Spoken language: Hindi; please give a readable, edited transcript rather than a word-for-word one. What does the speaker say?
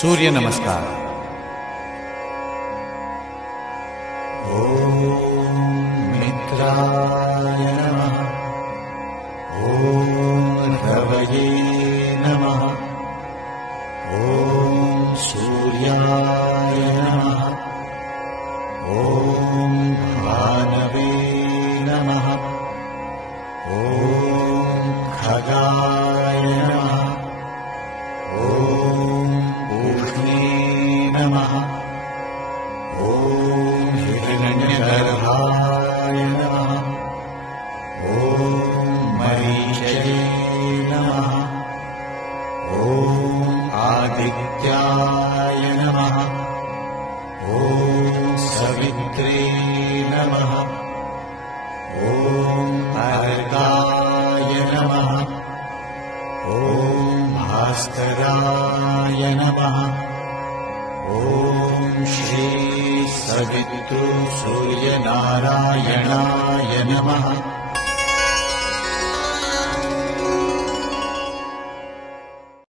सूर्य नमस्कार। ओम मित्राय नमः। ओम रवये नमः। ओम सूर्याय नमः। ओम भानवे नमः। ओम खगाय नमः। ओम पूष्णे नमः। ओम हिरण्यगर्भाय नमः। ओम मरीचये नमः। ओम आदित्याय नमः। ओम सवित्रे नमः। ओम अर्काय नमः। ओम भास्कराय नमः। ओम श्री सवितृ सूर्यनारायणाय नमः।